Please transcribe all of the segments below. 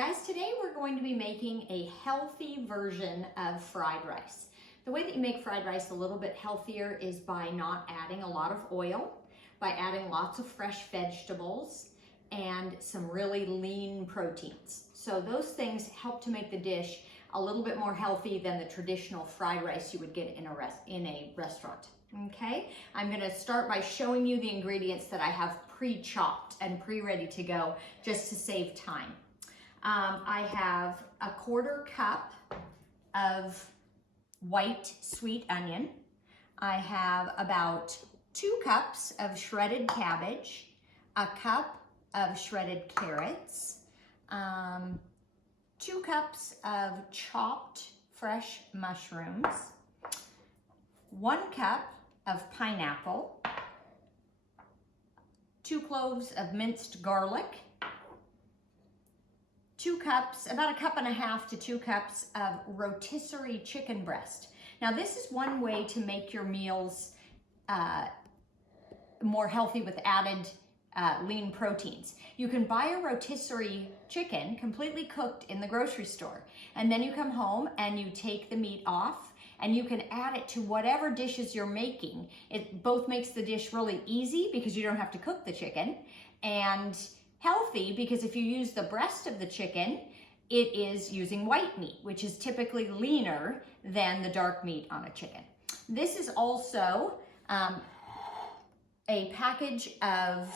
guys, today we're going to be making a healthy version of fried rice. The way that you make fried rice a little bit healthier is by not adding a lot of oil, by adding lots of fresh vegetables and some really lean proteins. So those things help to make the dish a little bit more healthy than the traditional fried rice you would get in a restaurant. Okay, I'm going to start by showing you the ingredients that I have pre-chopped and pre-ready to go just to save time. I have a 1/4 cup of white sweet onion. I have about 2 cups of shredded cabbage, a cup of shredded carrots, 2 cups of chopped fresh mushrooms, 1 cup of pineapple, 2 cloves of minced garlic, 2 cups, about 1.5 cups to 2 cups of rotisserie chicken breast. Now this is one way to make your meals more healthy with added lean proteins. You can buy a rotisserie chicken completely cooked in the grocery store, and then you come home and you take the meat off and you can add it to whatever dishes you're making. It both makes the dish really easy because you don't have to cook the chicken, and healthy because if you use the breast of the chicken, it is using white meat, which is typically leaner than the dark meat on a chicken. This is also a package of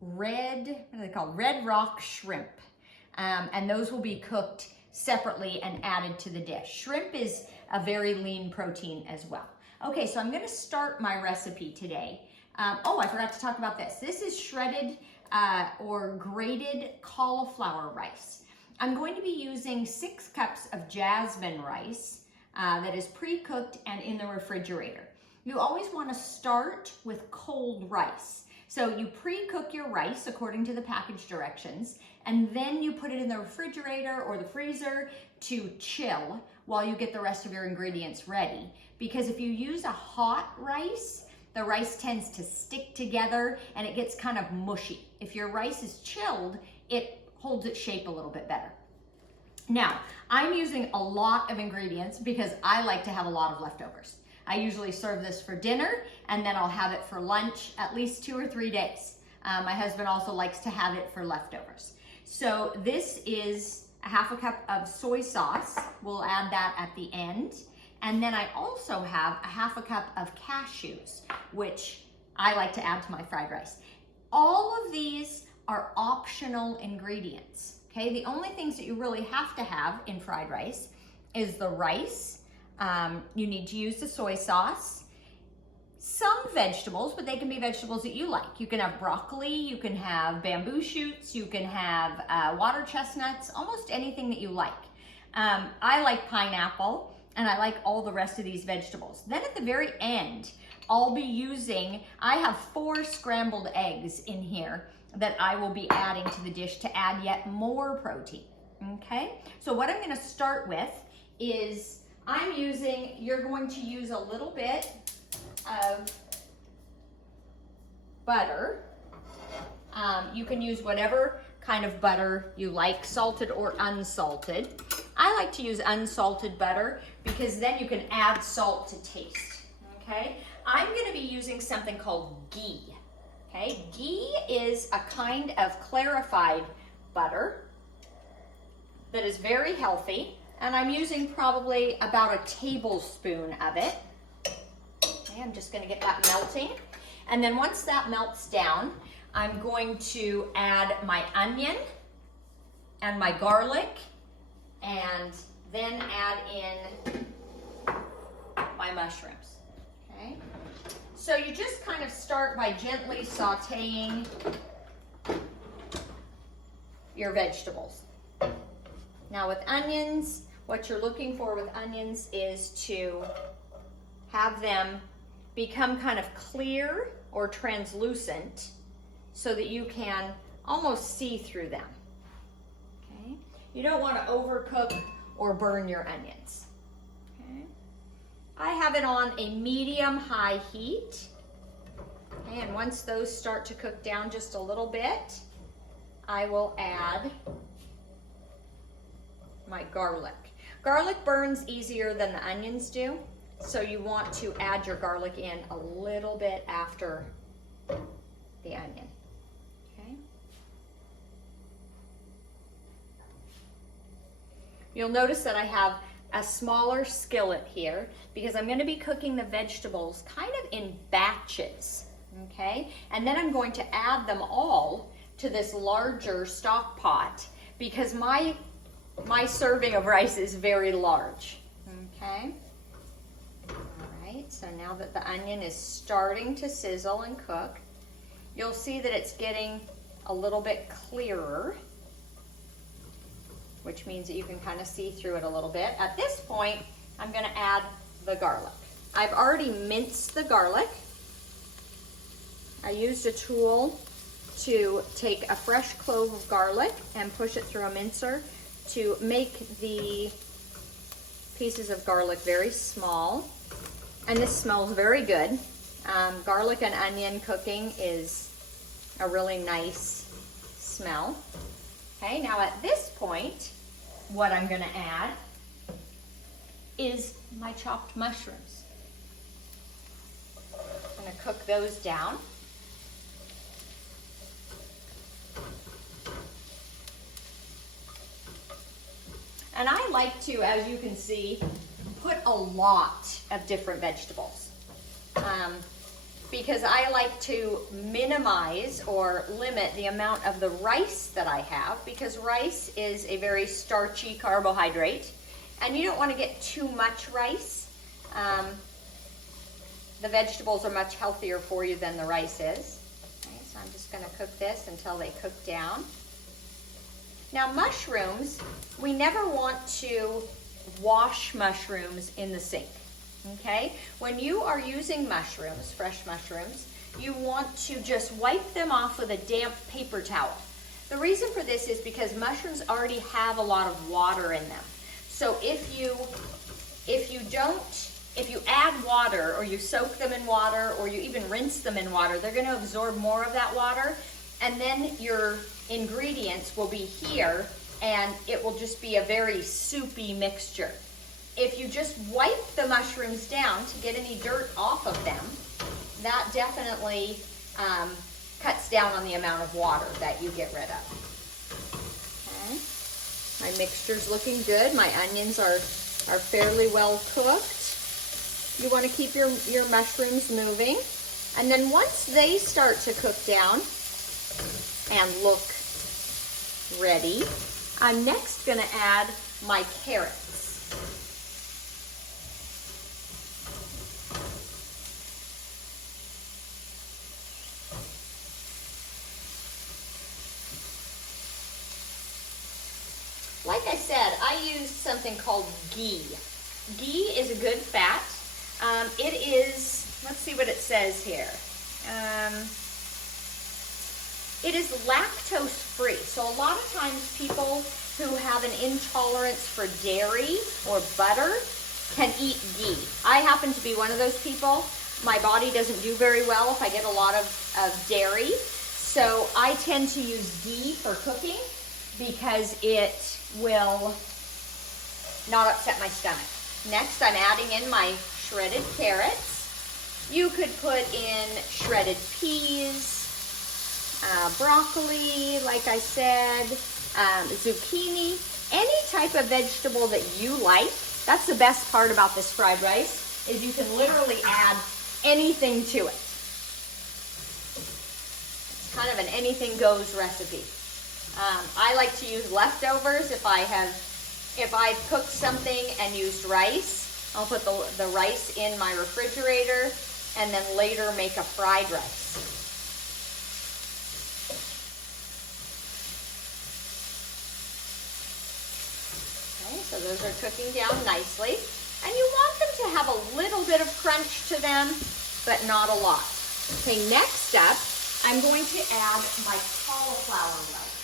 red rock shrimp, and those will be cooked separately and added to the dish. Shrimp is a very lean protein as well. Okay, so I'm going to start my recipe today. Oh, I forgot to talk about this. This is shredded or grated cauliflower rice. I'm going to be using 6 cups of jasmine rice that is pre-cooked and in the refrigerator. You always want to start with cold rice. So you pre-cook your rice according to the package directions, and then you put it in the refrigerator or the freezer to chill while you get the rest of your ingredients ready. Because if you use a hot rice, the rice tends to stick together and it gets kind of mushy. If your rice is chilled, it holds its shape a little bit better. Now, I'm using a lot of ingredients because I like to have a lot of leftovers. I usually serve this for dinner and then I'll have it for lunch at least 2 or 3 days. My husband also likes to have it for leftovers. So this is a 1/2 cup of soy sauce. We'll add that at the end. And then I also have a 1/2 cup of cashews, which I like to add to my fried rice. All of these are optional ingredients, okay? The only things that you really have to have in fried rice is the rice. You need to use the soy sauce, some vegetables, but they can be vegetables that you like. You can have broccoli, you can have bamboo shoots, you can have water chestnuts, almost anything that you like. I like pineapple, and I like all the rest of these vegetables. Then at the very end, I'll be using, I have 4 scrambled eggs in here that I will be adding to the dish to add yet more protein, okay? So what I'm gonna start with is, you're going to use a little bit of butter. You can use whatever kind of butter you like, salted or unsalted. I like to use unsalted butter because then you can add salt to taste, okay? I'm gonna be using something called ghee, okay? Ghee is a kind of clarified butter that is very healthy, and I'm using probably about a tablespoon of it. Okay, I'm just gonna get that melting. And then once that melts down, I'm going to add my onion and my garlic, and then add in my mushrooms, okay? So you just kind of start by gently sauteing your vegetables. Now with onions, what you're looking for with onions is to have them become kind of clear or translucent so that you can almost see through them, okay? You don't want to overcook or burn your onions, okay? I have it on a medium-high heat, okay? And once those start to cook down just a little bit, I will add my garlic. Garlic burns easier than the onions do, so you want to add your garlic in a little bit after the onion. Okay. You'll notice that I have a smaller skillet here because I'm going to be cooking the vegetables kind of in batches. Okay, and then I'm going to add them all to this larger stock pot because my serving of rice is very large. Okay, all right, so now that the onion is starting to sizzle and cook, you'll see that it's getting a little bit clearer, which means that you can kind of see through it a little bit. At this point, I'm going to add the garlic. I've already minced the garlic. I used a tool to take a fresh clove of garlic and push it through a mincer to make the pieces of garlic very small. And this smells very good. Garlic and onion cooking is a really nice smell. Okay, now at this point, what I'm going to add is my chopped mushrooms. I'm going to cook those down. And I like to, as you can see, put a lot of different vegetables because I like to minimize or limit the amount of the rice that I have because rice is a very starchy carbohydrate and you don't want to get too much rice. The vegetables are much healthier for you than the rice is. Okay, so I'm just going to cook this until they cook down. Now mushrooms, we never want to wash mushrooms in the sink, okay? When you are using mushrooms, fresh mushrooms, you want to just wipe them off with a damp paper towel. The reason for this is because mushrooms already have a lot of water in them. So if you add water or you soak them in water or you even rinse them in water, they're going to absorb more of that water and then your ingredients will be here and it will just be a very soupy mixture. If you just wipe the mushrooms down to get any dirt off of them, that definitely cuts down on the amount of water that you get rid of. Okay. My mixture's looking good. My onions are fairly well cooked. You want to keep your mushrooms moving. And then once they start to cook down and look ready, I'm next going to add my carrots. Like I said, I used something called ghee. Ghee is a good fat. It is, let's see what it says here. It is lactose free. So a lot of times people who have an intolerance for dairy or butter can eat ghee. I happen to be one of those people. My body doesn't do very well if I get a lot of dairy. So I tend to use ghee for cooking because it will not upset my stomach. Next, I'm adding in my shredded carrots. You could put in shredded peas, broccoli, like I said, zucchini, any type of vegetable that you like. That's the best part about this fried rice, is you can literally add anything to it. It's kind of an anything goes recipe. I like to use leftovers. If I've cooked something and used rice, I'll put the rice in my refrigerator and then later make a fried rice. Okay, so those are cooking down nicely. And you want them to have a little bit of crunch to them, but not a lot. Okay, next up, I'm going to add my cauliflower rice.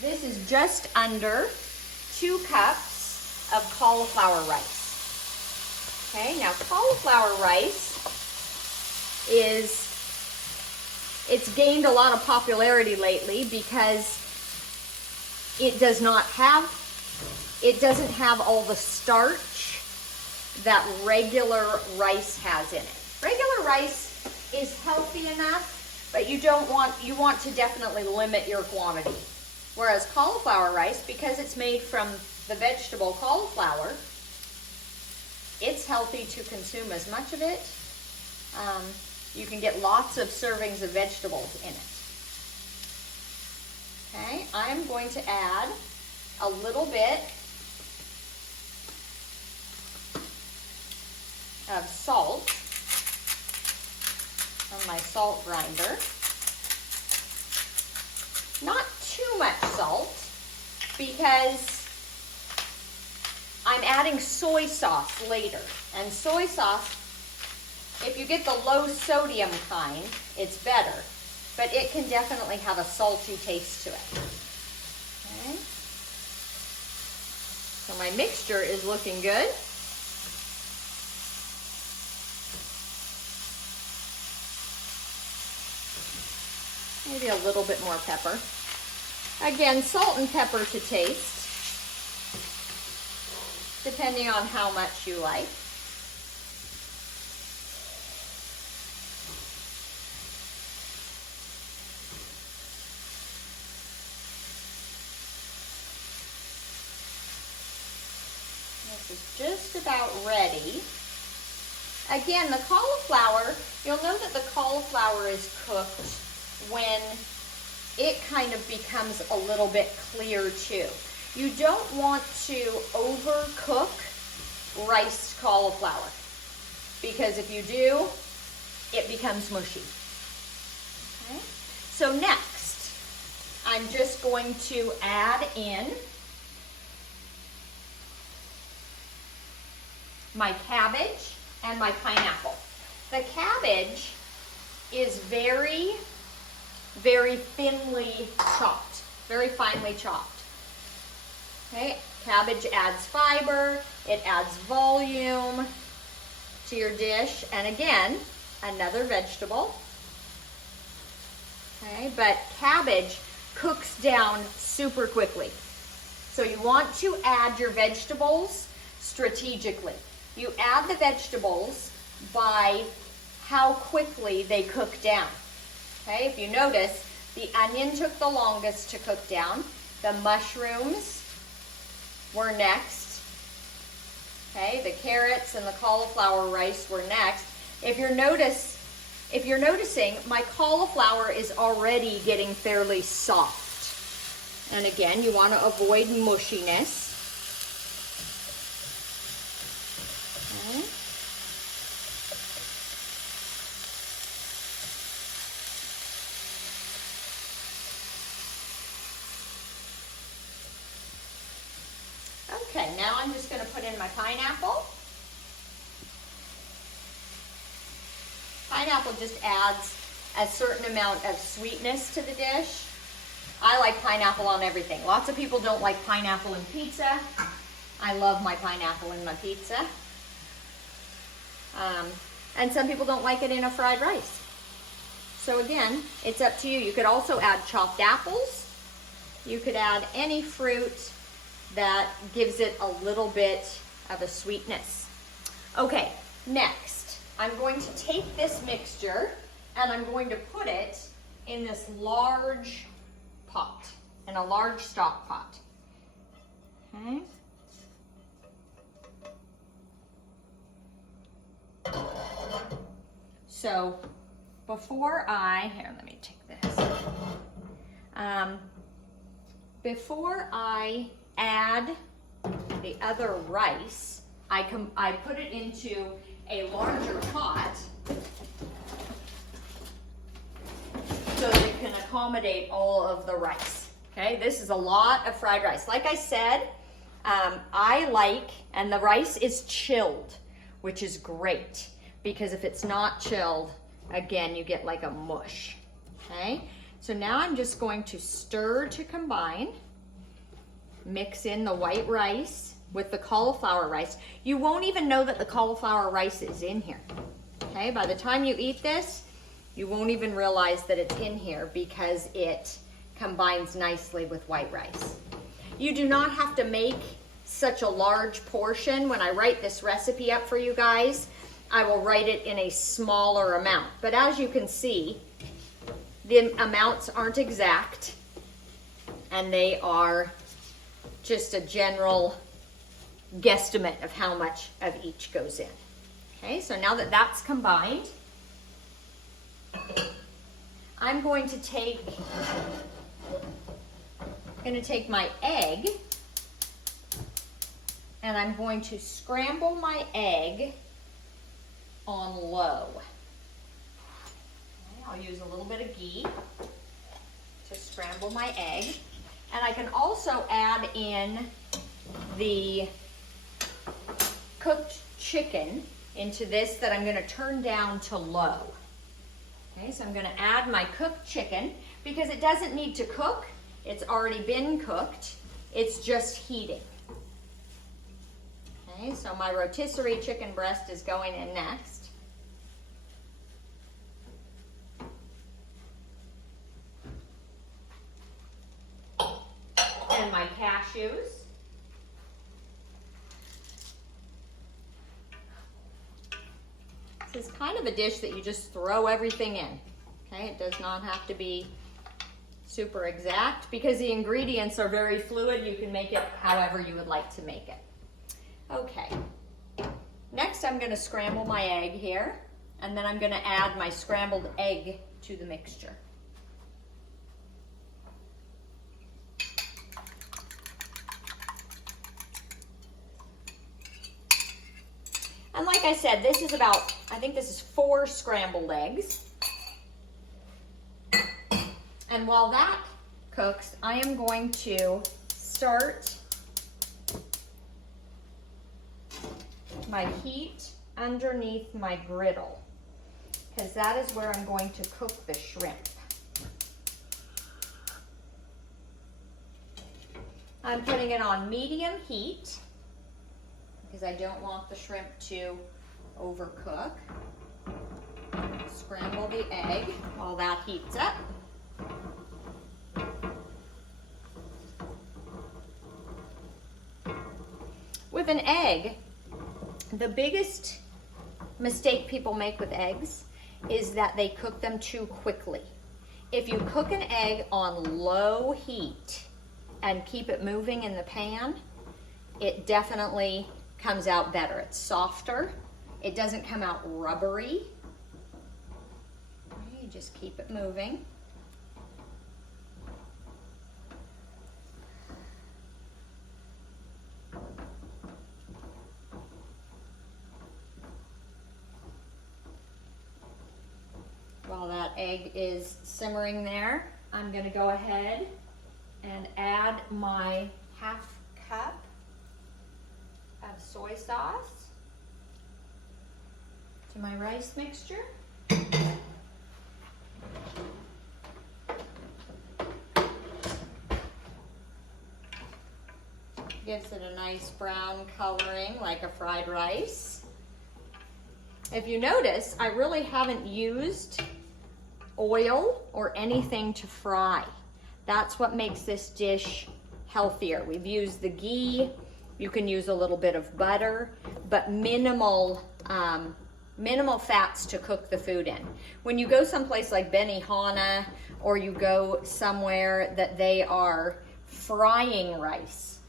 This is just under 2 cups of cauliflower rice. Okay, now cauliflower rice is It's gained a lot of popularity lately because it doesn't have all the starch that regular rice has in it. Regular rice is healthy enough, but you want to definitely limit your quantity. Whereas cauliflower rice, because it's made from the vegetable cauliflower, it's healthy to consume as much of it. You can get lots of servings of vegetables in it. Okay, I'm going to add a little bit of salt on my salt grinder. Not too much salt, because I'm adding soy sauce later. And soy sauce, if you get the low sodium kind, it's better. But it can definitely have a salty taste to it. Okay. So my mixture is looking good. Maybe a little bit more pepper. Again, salt and pepper to taste, depending on how much you like. This is just about ready. Again, the cauliflower, you'll know that the cauliflower is cooked when it kind of becomes a little bit clear too. You don't want to overcook riced cauliflower, because if you do, it becomes mushy. Okay. So next, I'm just going to add in my cabbage and my pineapple. The cabbage is very thinly chopped, very finely chopped. Okay, cabbage adds fiber, it adds volume to your dish, and again, another vegetable. Okay, but cabbage cooks down super quickly. So you want to add your vegetables strategically. You add the vegetables by how quickly they cook down. Okay, if you notice, the onion took the longest to cook down. The mushrooms were next. Okay, the carrots and the cauliflower rice were next. If you're noticing, my cauliflower is already getting fairly soft. And again, you want to avoid mushiness. Okay. Okay, now I'm just going to put in my pineapple. Pineapple just adds a certain amount of sweetness to the dish. I like pineapple on everything. Lots of people don't like pineapple in pizza. I love my pineapple in my pizza. And some people don't like it in a fried rice. So again, it's up to you. You could also add chopped apples. You could add any fruit that gives it a little bit of a sweetness. Okay, next, I'm going to take this mixture and I'm going to put it in this large pot, in a large stock pot. Okay. So before let me take this. Before I add the other rice, I put it into a larger pot so that it can accommodate all of the rice. Okay, this is a lot of fried rice. Like I said, and the rice is chilled, which is great, because if it's not chilled, again, you get like a mush. Okay, so now I'm just going to stir to combine. Mix in the white rice with the cauliflower rice. You won't even know that the cauliflower rice is in here. Okay, by the time you eat this, You won't even realize that it's in here because it combines nicely with white rice. You do not have to make such a large portion. When I write this recipe up for you guys, I will write it in a smaller amount. But as you can see, the amounts aren't exact, and they are just a general guesstimate of how much of each goes in. Okay, so now that that's combined, I'm going to take my egg, and I'm going to scramble my egg on low. Okay, I'll use a little bit of ghee to scramble my egg. And I can also add in the cooked chicken into this that I'm going to turn down to low. Okay, so I'm going to add my cooked chicken because it doesn't need to cook. It's already been cooked. It's just heating. Okay, so my rotisserie chicken breast is going in next. And my cashews. This is kind of a dish that you just throw everything in. Okay, it does not have to be super exact because the ingredients are very fluid. You can make it however you would like to make it. Okay, next I'm going to scramble my egg here, and then I'm going to add my scrambled egg to the mixture. And like I said, this is about, I think this is 4 scrambled eggs. And while that cooks, I am going to start my heat underneath my griddle, because that is where I'm going to cook the shrimp. I'm putting it on medium heat because I don't want the shrimp to overcook. Scramble the egg while that heats up. With an egg, the biggest mistake people make with eggs is that they cook them too quickly. If you cook an egg on low heat and keep it moving in the pan, it definitely comes out better. It's softer. It doesn't come out rubbery. You just keep it moving. While that egg is simmering there, I'm going to go ahead and add my half cup of soy sauce to my rice mixture. Gives it a nice brown coloring like a fried rice. If you notice, I really haven't used oil or anything to fry. That's what makes this dish healthier. We've used the ghee. You can use a little bit of butter, but minimal fats to cook the food in. When you go someplace like Benihana, or you go somewhere that they are frying rice,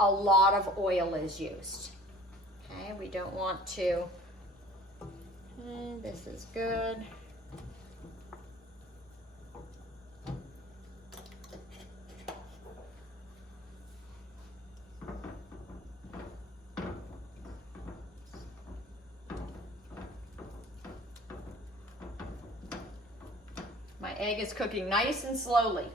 a lot of oil is used. Okay, we don't want to. This is good. My egg is cooking nice and slowly.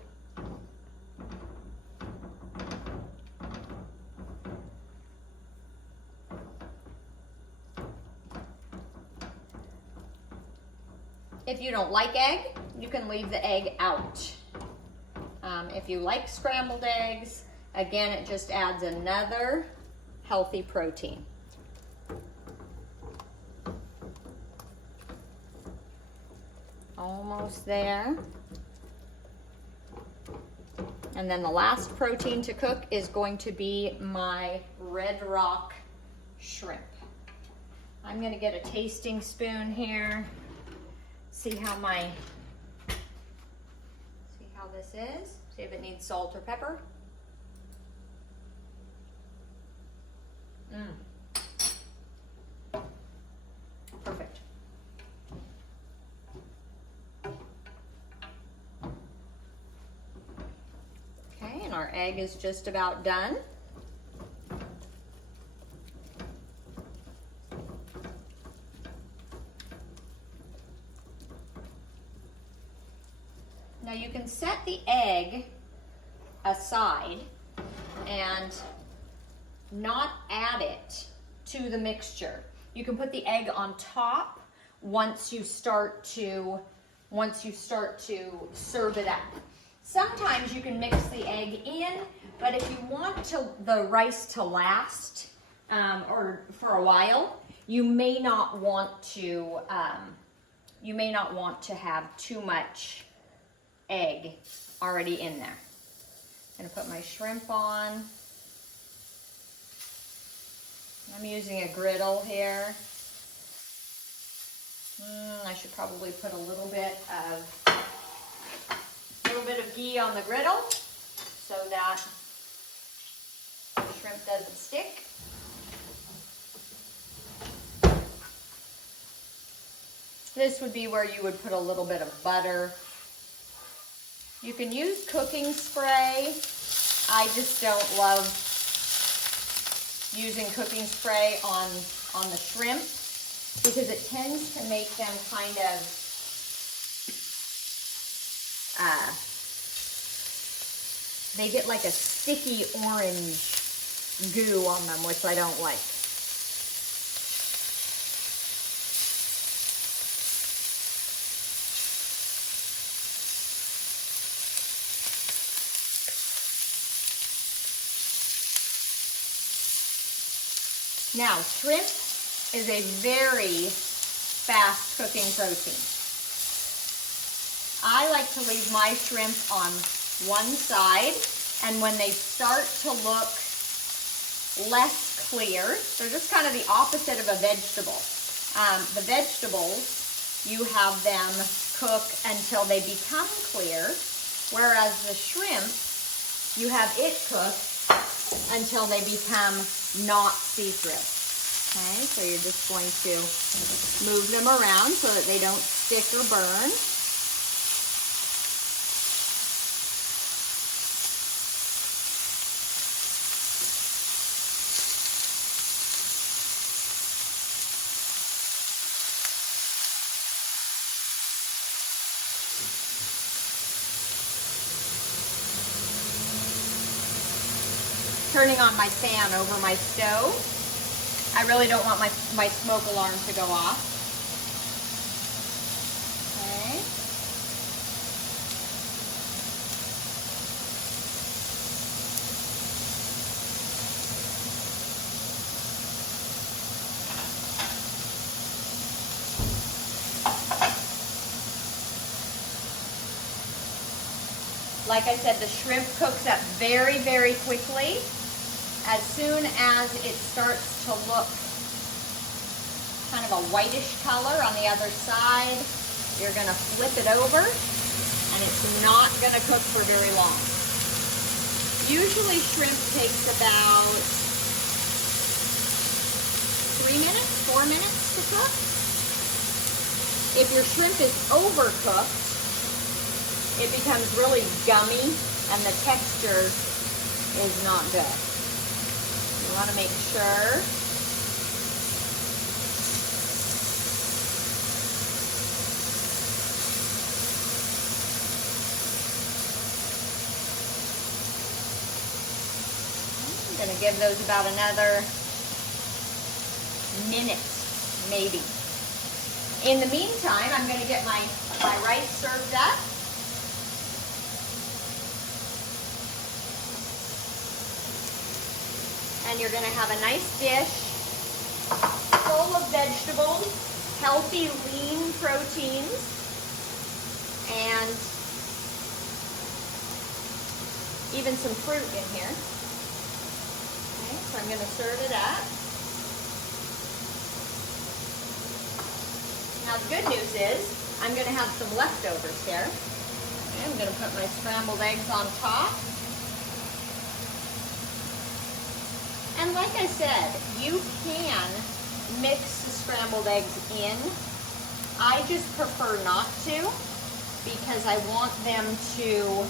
If you don't like egg, you can leave the egg out. If you like scrambled eggs, again, it just adds another healthy protein. Almost there. And then the last protein to cook is going to be my Red Rock shrimp. I'm going to get a tasting spoon here. See how this is. See if it needs salt or pepper. Perfect. Okay, and our egg is just about done. Now you can set the egg aside and not add it to the mixture. You can put the egg on top once you start to serve it up. Sometimes you can mix the egg in, but if you want the rice to last or for a while, you may not want to have too much egg already in there. I'm gonna put my shrimp on. I'm using a griddle here. I should probably put a little bit of ghee on the griddle so that the shrimp doesn't stick. This would be where you would put a little bit of butter. You can use cooking spray. I just don't love using cooking spray on the shrimp because it tends to make them kind of they get like a sticky orange goo on them, which I don't like. Now, shrimp is a very fast cooking protein. I like to leave my shrimp on one side, and when they start to look less clear, they're just kind of the opposite of a vegetable. The vegetables, you have them cook until they become clear, whereas the shrimp, you have it cook until they become not see-through. Okay, so you're just going to move them around so that they don't stick or burn. Turning on my fan over my stove. I really don't want my smoke alarm to go off. Okay. Like I said, the shrimp cooks up very, very quickly. As soon as it starts to look kind of a whitish color on the other side, you're going to flip it over, and it's not going to cook for very long. Usually shrimp takes about 3 minutes, 4 minutes to cook. If your shrimp is overcooked, it becomes really gummy, and the texture is not good. You want to make sure I'm going to give those about another minute, maybe. In the meantime, I'm going to get my rice served up. And you're going to have a nice dish full of vegetables, healthy, lean proteins. and even some fruit in here. Okay, so I'm going to serve it up. Now the good news is I'm going to have some leftovers here. Okay, I'm going to put my scrambled eggs on top. And like I said, you can mix the scrambled eggs in. I just prefer not to because I want them to,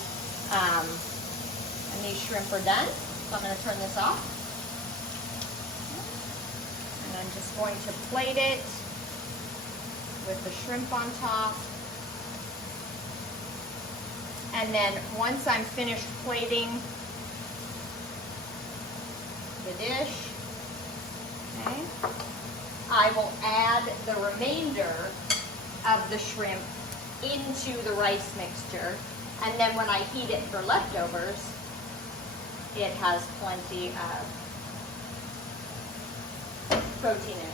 and these shrimp are done. So I'm going to turn this off. And I'm just going to plate it with the shrimp on top. And then once I'm finished plating the dish, okay, I will add the remainder of the shrimp into the rice mixture, and then when I heat it for leftovers, it has plenty of protein in it.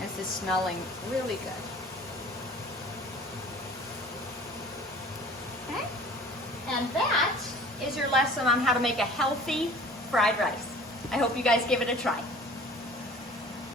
This is smelling really good. Okay, and that is your lesson on how to make a healthy fried rice. I hope you guys give it a try.